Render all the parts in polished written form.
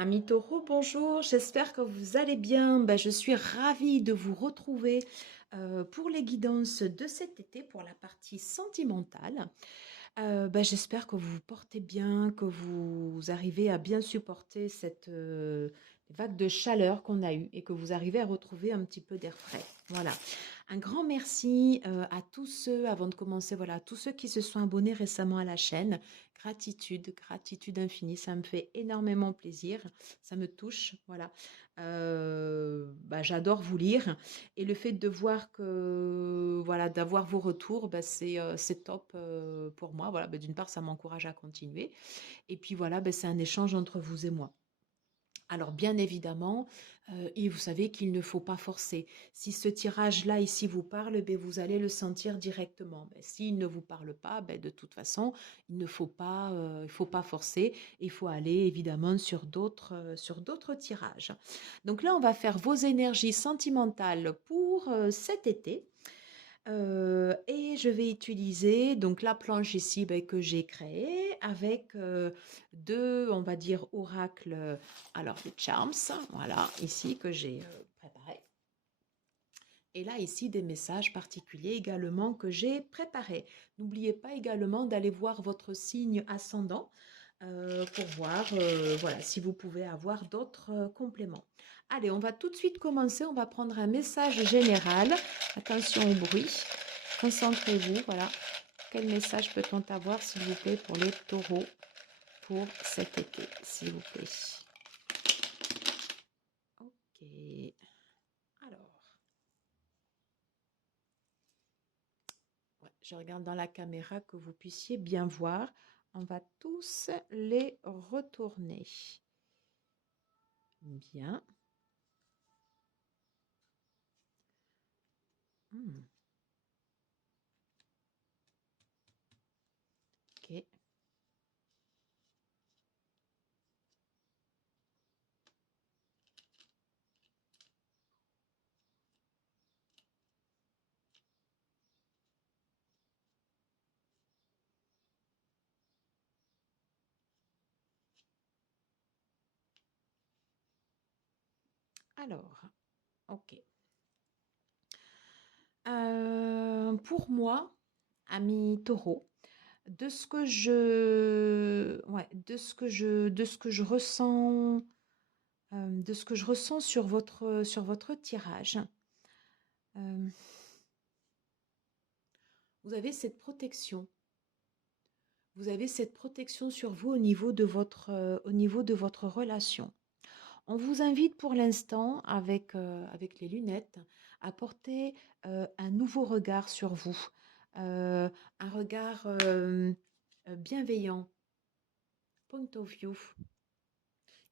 Amis taureaux, bonjour, j'espère que vous allez bien. Je suis ravie de vous retrouver pour les guidances de cet été pour la partie sentimentale. J'espère que vous vous portez bien, que vous arrivez à bien supporter cette vague de chaleur qu'on a eue et que vous arrivez à retrouver un petit peu d'air frais. Voilà. Un grand merci à tous ceux, avant de commencer, voilà, à tous ceux qui se sont abonnés récemment à la chaîne. Gratitude, gratitude infinie, ça me fait énormément plaisir, ça me touche, voilà. J'adore vous lire et le fait de voir que, voilà, d'avoir vos retours, c'est top pour moi. Voilà, d'une part, ça m'encourage à continuer et puis voilà, c'est un échange entre vous et moi. Alors bien évidemment, et vous savez qu'il ne faut pas forcer. Si ce tirage-là ici vous parle, vous allez le sentir directement. S'il ne vous parle pas, de toute façon, il faut pas forcer. Il faut aller évidemment sur d'autres tirages. Donc là, on va faire vos énergies sentimentales pour cet été. Et je vais utiliser donc la planche ici que j'ai créée avec deux, on va dire, oracles, alors les charms, voilà, ici que j'ai préparé. Et là, ici, des messages particuliers également que j'ai préparés. N'oubliez pas également d'aller voir votre signe ascendant pour voir voilà, si vous pouvez avoir d'autres compléments. Allez, on va tout de suite commencer. On va prendre un message général. Attention au bruit. Concentrez-vous. Voilà. Quel message peut-on avoir, s'il vous plaît, pour les taureaux pour cet été, s'il vous plaît? Ok. Alors, ouais, je regarde dans la caméra que vous puissiez bien voir. On va tous les retourner. Bien. Hmm. Ok. Alors, ok. Pour moi, ami taureau, de ce que je ressens, de ce que je ressens sur votre tirage, euh, vous avez cette protection. Vous avez cette protection sur vous au niveau de votre relation. On vous invite pour l'instant, avec les lunettes, à porter un nouveau regard sur vous, un regard bienveillant, point of view.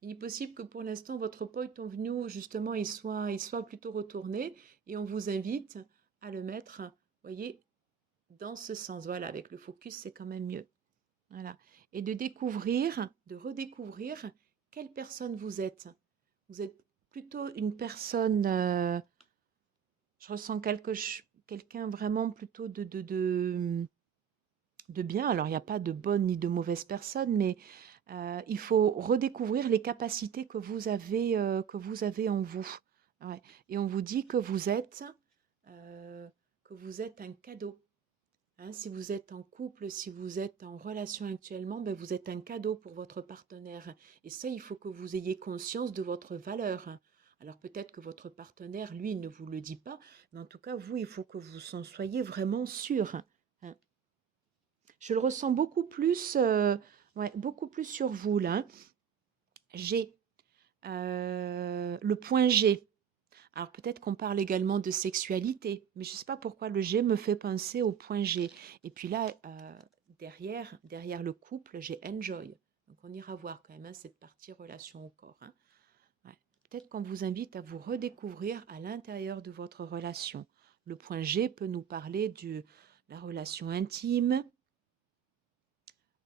Il est possible que pour l'instant, votre point of view, justement, il soit plutôt retourné et on vous invite à le mettre, voyez, dans ce sens. Voilà, avec le focus, c'est quand même mieux. Voilà. Et de redécouvrir quelle personne vous êtes. Vous êtes plutôt une personne, je ressens quelqu'un vraiment plutôt de bien. Alors, il n'y a pas de bonne ni de mauvaise personne, mais il faut redécouvrir les capacités que vous avez en vous. Ouais. Et on vous dit que vous êtes un cadeau. Hein, si vous êtes en couple, si vous êtes en relation actuellement, vous êtes un cadeau pour votre partenaire. Et ça, il faut que vous ayez conscience de votre valeur. Alors peut-être que votre partenaire, lui, ne vous le dit pas, mais en tout cas, vous, il faut que vous en soyez vraiment sûr. Hein. Je le ressens beaucoup plus sur vous, là. Hein. G, le point G. Alors peut-être qu'on parle également de sexualité, mais je ne sais pas pourquoi le G me fait penser au point G. Et puis là, derrière le couple, j'ai enjoy. Donc on ira voir quand même hein, cette partie relation au corps. Hein. Ouais. Peut-être qu'on vous invite à vous redécouvrir à l'intérieur de votre relation. Le point G peut nous parler de la relation intime,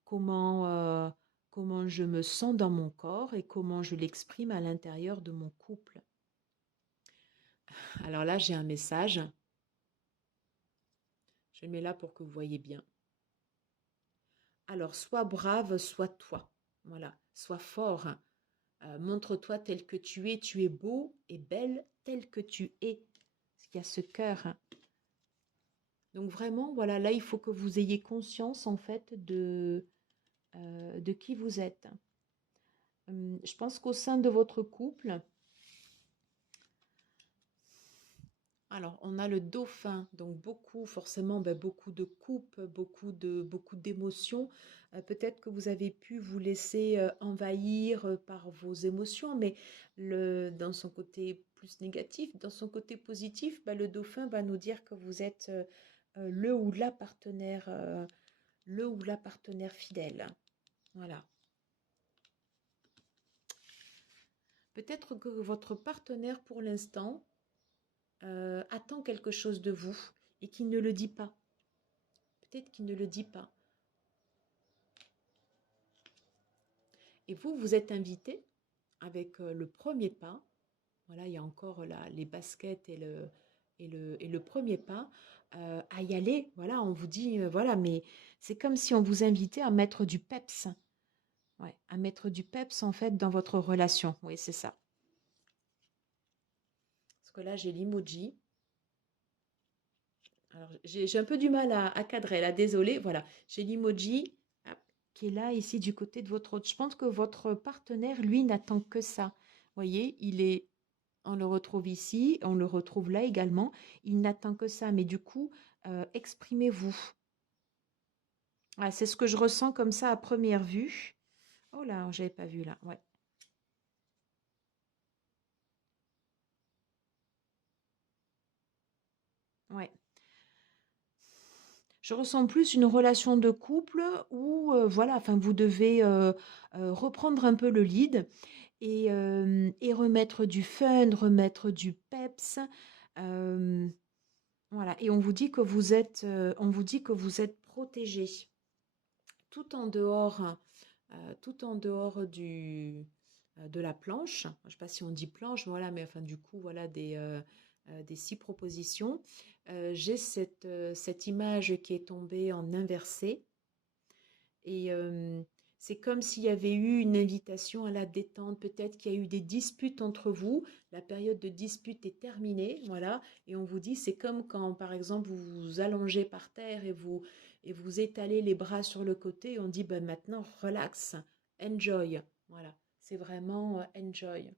comment, comment je me sens dans mon corps et comment je l'exprime à l'intérieur de mon couple. Alors là, j'ai un message. Je le mets là pour que vous voyez bien. Alors, sois brave, sois toi. Voilà, sois fort. Montre-toi tel que tu es beau et belle tel que tu es. Il y a ce cœur, hein. Donc vraiment, voilà, là, il faut que vous ayez conscience, en fait, de qui vous êtes. Je pense qu'au sein de votre couple, alors on a le dauphin, donc beaucoup, forcément, ben, beaucoup de coupes, beaucoup d'émotions. Peut-être que vous avez pu vous laisser envahir par vos émotions, mais dans son côté plus négatif, dans son côté positif, ben, le dauphin va nous dire que vous êtes le ou la partenaire fidèle. Voilà. Peut-être que votre partenaire, pour l'instant, attend quelque chose de vous et qu'il ne le dit pas. Peut-être qu'il ne le dit pas. Et vous, vous êtes invité avec le premier pas. Voilà, il y a encore là, les baskets et le premier pas à y aller. Voilà, on vous dit, voilà, mais c'est comme si on vous invitait à mettre du peps. Ouais, à mettre du peps en fait dans votre relation. Oui, c'est ça. Parce que là, j'ai l'emoji. Alors, j'ai un peu du mal à cadrer là, désolé. Voilà, j'ai l'emoji qui est là, ici, du côté de votre autre. Je pense que votre partenaire, lui, n'attend que ça. Vous voyez, on le retrouve ici, on le retrouve là également. Il n'attend que ça. Mais du coup, exprimez-vous. Ah, c'est ce que je ressens comme ça à première vue. Oh là, j'avais pas vu là. Ouais. Ouais. Je ressens plus une relation de couple où, voilà, enfin, vous devez reprendre un peu le lead et remettre du fun, remettre du peps. euh, voilà. Et on vous dit que vous êtes protégé tout en dehors, tout en dehors de la planche. Je ne sais pas si on dit planche, voilà, mais enfin, du coup, voilà, des 6 propositions. J'ai cette image qui est tombée en inversé. Et c'est comme s'il y avait eu une invitation à la détente. Peut-être qu'il y a eu des disputes entre vous. La période de dispute est terminée, voilà. Et on vous dit, c'est comme quand, par exemple, vous vous allongez par terre et vous étalez les bras sur le côté. Et on dit, ben maintenant, relax, enjoy. Voilà, c'est vraiment enjoy.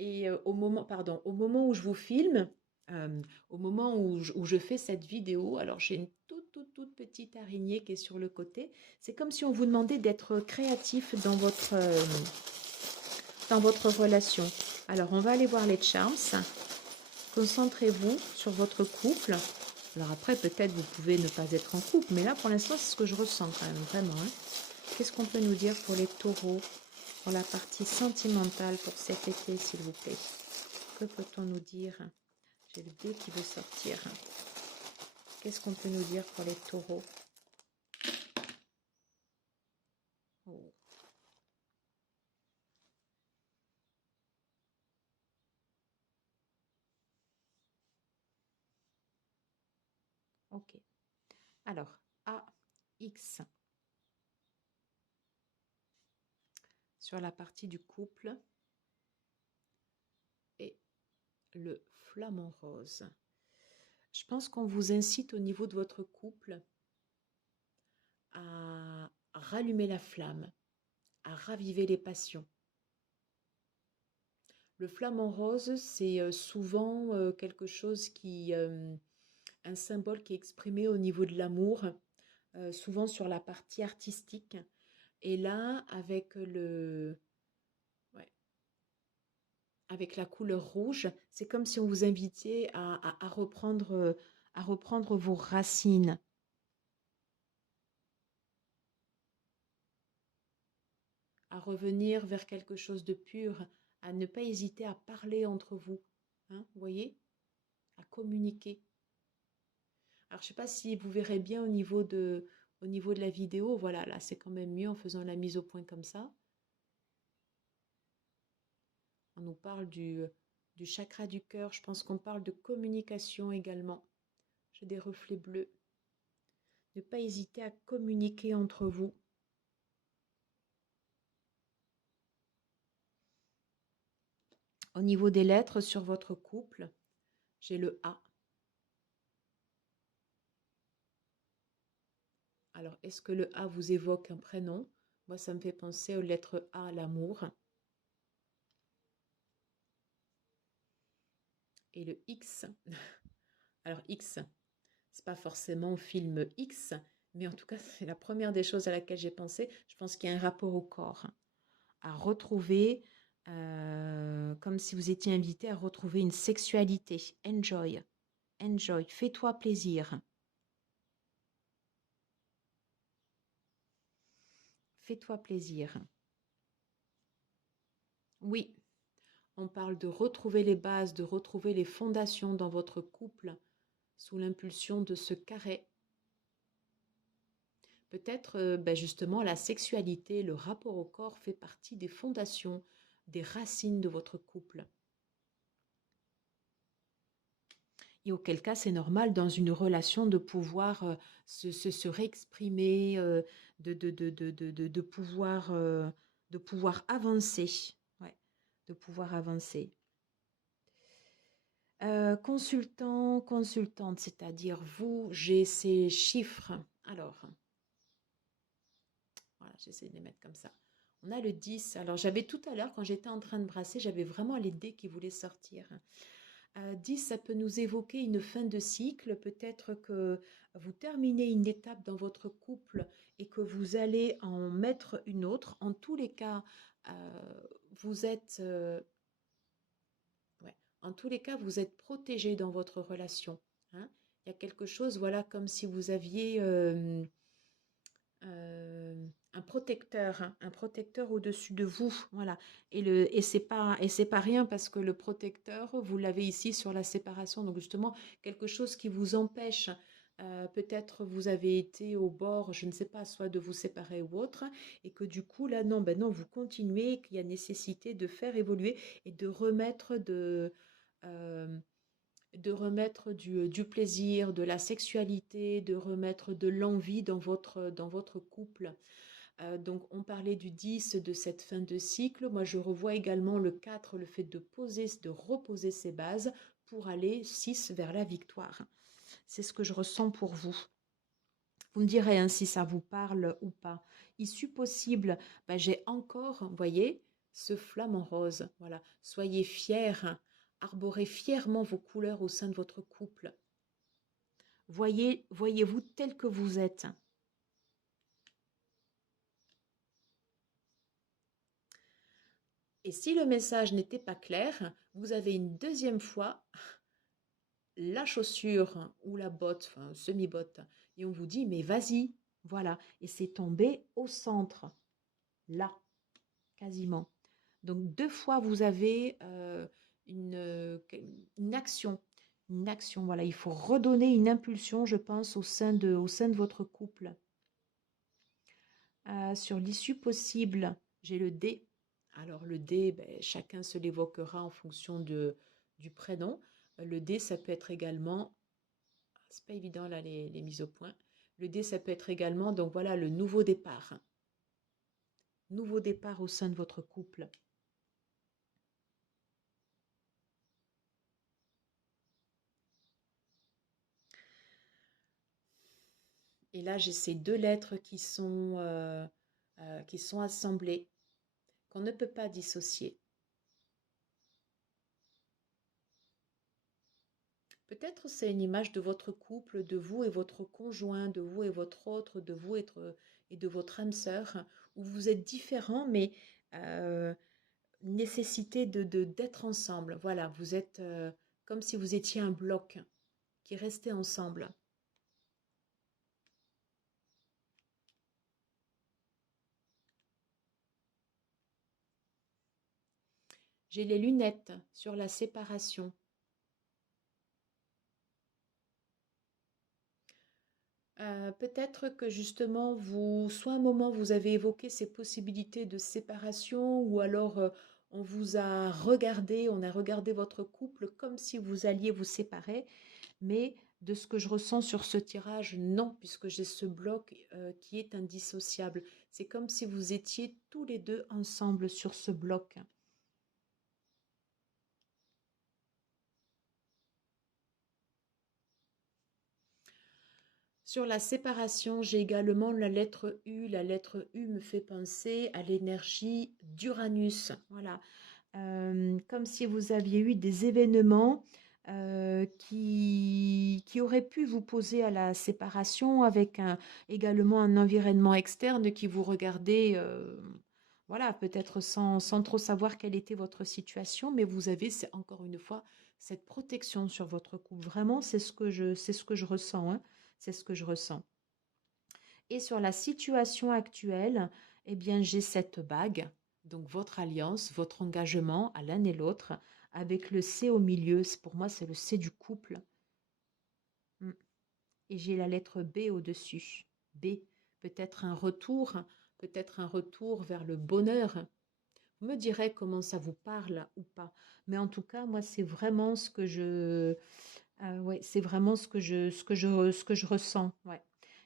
Et au moment où je vous filme, au moment où je fais cette vidéo, alors j'ai une toute petite araignée qui est sur le côté. C'est comme si on vous demandait d'être créatif dans votre relation. Alors, on va aller voir les charms. Concentrez-vous sur votre couple. Alors après, peut-être vous pouvez ne pas être en couple, mais là, pour l'instant, c'est ce que je ressens quand même, vraiment, hein. Qu'est-ce qu'on peut nous dire pour les taureaux, pour la partie sentimentale pour cet été, s'il vous plaît? Que peut-on nous dire? J'ai le dé qui veut sortir. Qu'est-ce qu'on peut nous dire pour les taureaux? Oh, ok. Alors, AX sur la partie du couple et le flamant rose. Je pense qu'on vous incite au niveau de votre couple à rallumer la flamme, à raviver les passions. Le flamant rose, c'est souvent quelque chose un symbole qui est exprimé au niveau de l'amour, souvent sur la partie artistique. Et là, ouais, avec la couleur rouge, c'est comme si on vous invitait à reprendre vos racines, à revenir vers quelque chose de pur, à ne pas hésiter à parler entre vous, hein, vous voyez, à communiquer. Alors, je ne sais pas si vous verrez bien au niveau de la vidéo, voilà, là, c'est quand même mieux en faisant la mise au point comme ça. On nous parle du chakra du cœur, je pense qu'on parle de communication également. J'ai des reflets bleus. Ne pas hésiter à communiquer entre vous. Au niveau des lettres sur votre couple, j'ai le A. Alors, est-ce que le A vous évoque un prénom? Moi, ça me fait penser aux lettres A, l'amour. Et le X. Alors, X, c'est pas forcément film X, mais en tout cas, c'est la première des choses à laquelle j'ai pensé. Je pense qu'il y a un rapport au corps, à retrouver, comme si vous étiez invité à retrouver une sexualité. Enjoy, enjoy, fais-toi plaisir. Fais-toi plaisir. Oui, on parle de retrouver les bases, de retrouver les fondations dans votre couple sous l'impulsion de ce carré. Peut-être justement la sexualité, le rapport au corps fait partie des fondations, des racines de votre couple. Et auquel cas, c'est normal dans une relation de pouvoir se réexprimer, de pouvoir avancer. Ouais, de pouvoir avancer. Consultant, consultante, c'est-à-dire vous, j'ai ces chiffres. Alors, voilà, j'essaie de les mettre comme ça. On a le 10. Alors, j'avais tout à l'heure, quand j'étais en train de brasser, j'avais vraiment les dés qui voulaient sortir. 10, ça peut nous évoquer une fin de cycle. Peut-être que vous terminez une étape dans votre couple et que vous allez en mettre une autre. En tous les cas, vous êtes, ouais, en tous les cas, vous êtes protégé dans votre relation. Hein. Il y a quelque chose, voilà, comme si vous aviez un protecteur au-dessus de vous, voilà. Et c'est pas rien parce que le protecteur, vous l'avez ici sur la séparation, donc justement quelque chose qui vous empêche. Peut-être vous avez été au bord, je ne sais pas, soit de vous séparer ou autre, et que du coup là non, ben non, vous continuez, qu'il y a nécessité de faire évoluer et euh, de remettre du plaisir, de la sexualité, de remettre de l'envie dans votre couple. Donc, on parlait du 10, de cette fin de cycle. Moi, je revois également le 4, le fait de reposer ses bases pour aller 6 vers la victoire. C'est ce que je ressens pour vous. Vous me direz hein, si ça vous parle ou pas. Issue possible, j'ai encore, vous voyez, ce flamant rose. Voilà. Soyez fiers, arborez fièrement vos couleurs au sein de votre couple. Voyez-vous tel que vous êtes. Et si le message n'était pas clair, vous avez une deuxième fois la chaussure ou la botte, enfin semi-botte, et on vous dit mais vas-y, voilà. Et c'est tombé au centre, là, quasiment. Donc deux fois vous avez une action, voilà. Il faut redonner une impulsion, je pense, au sein de votre couple. Sur l'issue possible, j'ai le D. Alors le D, chacun se l'évoquera en fonction du prénom. Le D, ça peut être également, c'est pas évident là les mises au point. Le D, ça peut être également, donc voilà, le nouveau départ. Nouveau départ au sein de votre couple. Et là, j'ai ces deux lettres qui sont assemblées, qu'on ne peut pas dissocier. Peut-être c'est une image de votre couple, de vous et votre conjoint, de vous et votre autre, de vous et de votre âme sœur, où vous êtes différents, mais nécessité d'être ensemble. Voilà, vous êtes comme si vous étiez un bloc qui restait ensemble. J'ai les lunettes sur la séparation. Peut-être que justement, soit un moment vous avez évoqué ces possibilités de séparation, ou alors on vous a regardé, on a regardé votre couple comme si vous alliez vous séparer, mais de ce que je ressens sur ce tirage, non, puisque j'ai ce bloc qui est indissociable. C'est comme si vous étiez tous les deux ensemble sur ce bloc. Sur la séparation, j'ai également la lettre U. La lettre U me fait penser à l'énergie d'Uranus. Voilà. Comme si vous aviez eu des événements qui auraient pu vous poser à la séparation avec également un environnement externe qui vous regardait, voilà, peut-être sans trop savoir quelle était votre situation, mais vous avez, c'est encore une fois, cette protection sur votre couple. Vraiment, c'est ce que je ressens, hein. C'est ce que je ressens. Et sur la situation actuelle, eh bien, j'ai cette bague, donc votre alliance, votre engagement à l'un et l'autre, avec le C au milieu. Pour moi, c'est le C du couple. Mm. Et j'ai la lettre B au-dessus. B, peut-être un retour vers le bonheur. Vous me direz comment ça vous parle ou pas. Mais en tout cas, moi, c'est vraiment ce que ouais, c'est vraiment ce que je ressens. Ouais.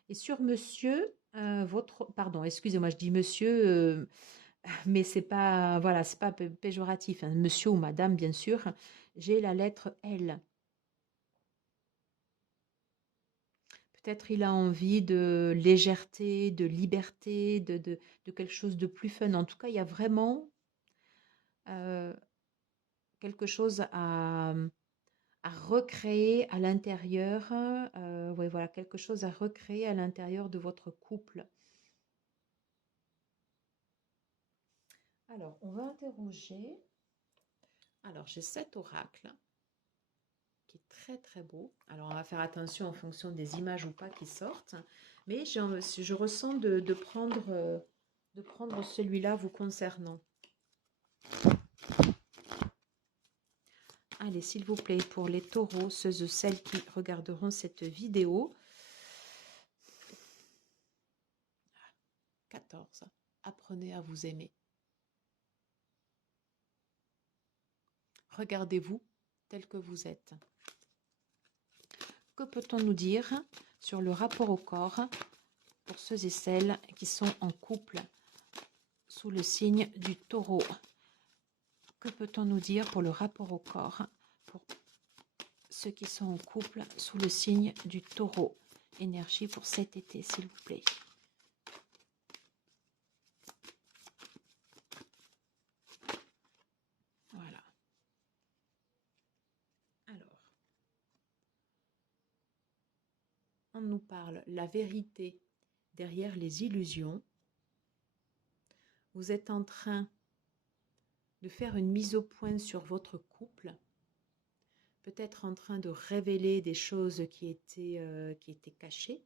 Et sur monsieur, pardon, excusez-moi, je dis monsieur, mais c'est pas, voilà, c'est pas péjoratif, hein. Monsieur ou madame, bien sûr. J'ai la lettre L. Peut-être il a envie de légèreté, de liberté, de quelque chose de plus fun. En tout cas, il y a vraiment euh, quelque chose à recréer à l'intérieur. Ouais, voilà, quelque chose à recréer à l'intérieur de votre couple. Alors, on va interroger. Alors, j'ai cet oracle qui est très très beau. Alors, on va faire attention en fonction des images ou pas qui sortent. Mais je ressens de prendre celui-là vous concernant. Allez, s'il vous plaît, pour les taureaux, ceux et celles qui regarderont cette vidéo. 14. Apprenez à vous aimer. Regardez-vous tel que vous êtes. Que peut-on nous dire sur le rapport au corps pour ceux et celles qui sont en couple sous le signe du taureau? Que peut-on nous dire pour le rapport au corps pour ceux qui sont en couple sous le signe du taureau? Énergie pour cet été, s'il vous plaît. Voilà. Alors, on nous parle la vérité derrière les illusions. Vous êtes en train de faire une mise au point sur votre couple, peut-être en train de révéler des choses qui étaient cachées,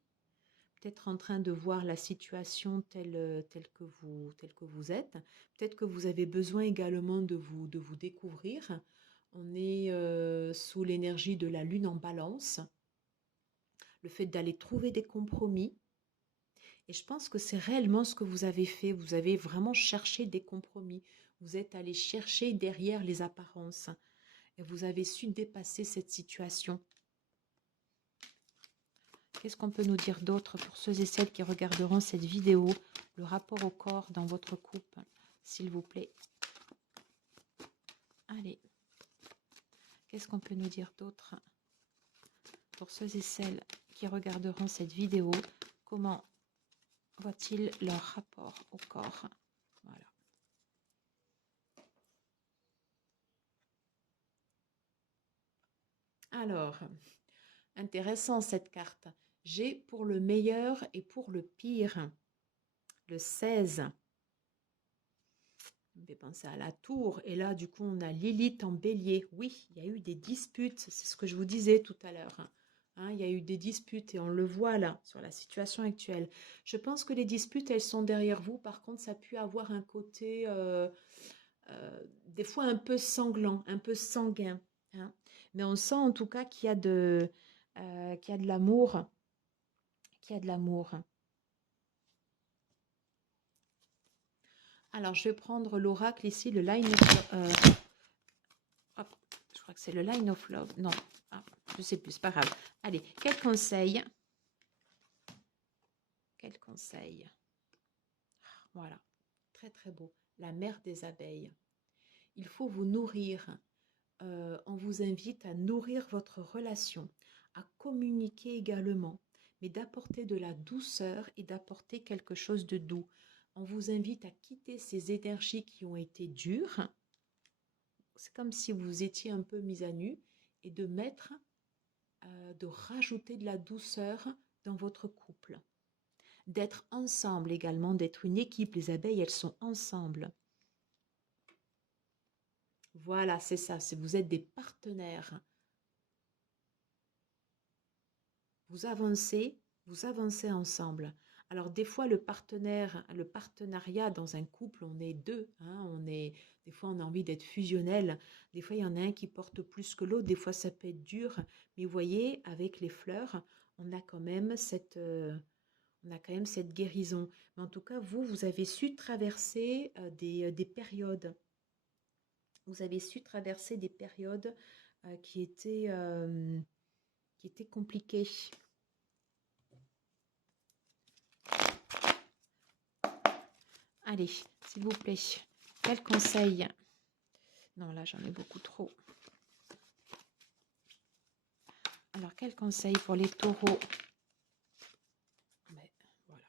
peut-être en train de voir la situation telle que vous êtes, peut-être que vous avez besoin également de vous découvrir. On est sous l'énergie de la lune en balance, le fait d'aller trouver des compromis. Et je pense que c'est réellement ce que vous avez fait. Vous avez vraiment cherché des compromis. Vous êtes allé chercher derrière les apparences. Et vous avez su dépasser cette situation. Qu'est-ce qu'on peut nous dire d'autre pour ceux et celles qui regarderont cette vidéo? Le rapport au corps dans votre couple, s'il vous plaît. Allez. Qu'est-ce qu'on peut nous dire d'autre pour ceux et celles qui regarderont cette vidéo? Comment voit-il leur rapport au corps? Voilà. Alors, intéressant cette carte. J'ai pour le meilleur et pour le pire. Le 16. On peut penser à la tour. Et là, du coup, on a Lilith en bélier. Oui, il y a eu des disputes. C'est ce que je vous disais tout à l'heure. Hein, il y a eu des disputes et on le voit là, sur la situation actuelle. Je pense que les disputes, elles sont derrière vous. Par contre, ça a pu avoir un côté, des fois, un peu sanglant, un peu sanguin. Hein. Mais on sent en tout cas qu'il y a qu'il y a de l'amour. Qu'il y a de l'amour. Alors, je vais prendre l'oracle ici, le line of hop, je crois que c'est le line of love. Non, je ne sais plus, c'est pas grave. Allez, quel conseil? Quel conseil? Voilà, très très beau. La mère des abeilles. Il faut vous nourrir. On vous invite à nourrir votre relation, à communiquer également, mais d'apporter de la douceur et d'apporter quelque chose de doux. On vous invite à quitter ces énergies qui ont été dures. C'est comme si vous étiez un peu mis à nu et de mettre, de rajouter de la douceur dans votre couple. D'être ensemble également, d'être une équipe. Les abeilles, elles sont ensemble. Voilà, c'est ça. Vous êtes des partenaires. Vous avancez ensemble. Alors des fois le partenariat dans un couple, on est deux, hein, des fois on a envie d'être fusionnel, des fois il y en a un qui porte plus que l'autre, des fois ça peut être dur, mais vous voyez, avec les fleurs, on a quand même cette guérison. Mais en tout cas, vous avez su traverser des périodes. Vous avez su traverser des périodes qui étaient compliquées. Allez, s'il vous plaît, quel conseil? Non, là, j'en ai beaucoup trop. Alors, quel conseil pour les taureaux? Mais, voilà.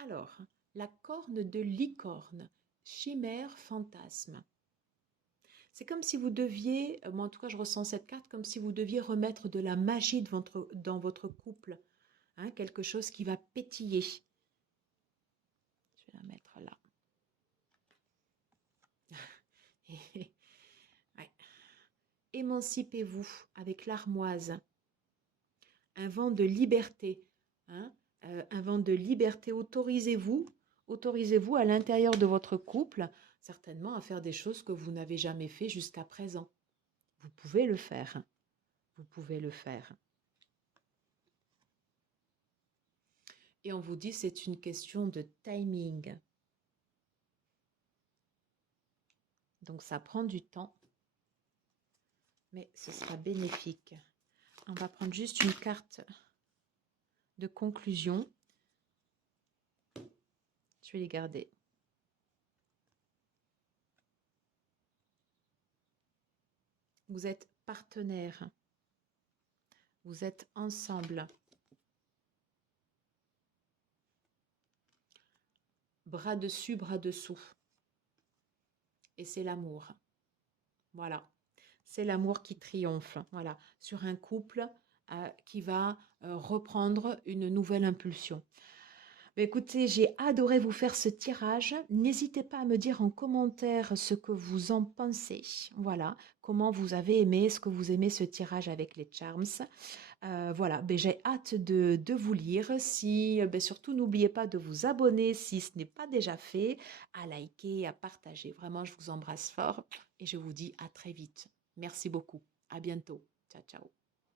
Alors, la corne de licorne, chimère, fantasme. C'est comme si vous deviez, moi en tout cas je ressens cette carte, comme si vous deviez remettre de la magie dans votre couple. Hein, quelque chose qui va pétiller. Je vais la mettre là. Ouais. Émancipez-vous avec l'armoise. Un vent de liberté. Hein, un vent de liberté. Autorisez-vous à l'intérieur de votre couple, certainement à faire des choses que vous n'avez jamais fait jusqu'à présent. Vous pouvez le faire. Vous pouvez le faire. Et on vous dit c'est une question de timing. Donc ça prend du temps, mais ce sera bénéfique. On va prendre juste une carte de conclusion. Je vais les garder. Vous êtes partenaires. Vous êtes ensemble. Bras dessus, bras dessous. Et c'est l'amour. Voilà. C'est l'amour qui triomphe. Voilà. Sur un couple qui va reprendre une nouvelle impulsion. Écoutez, j'ai adoré vous faire ce tirage. N'hésitez pas à me dire en commentaire ce que vous en pensez. Voilà, comment vous avez aimé, est-ce que vous aimez ce tirage avec les charms. Voilà, j'ai hâte de vous lire. Surtout, n'oubliez pas de vous abonner si ce n'est pas déjà fait, à liker, à partager. Vraiment, je vous embrasse fort et je vous dis à très vite. Merci beaucoup. À bientôt. Ciao, ciao.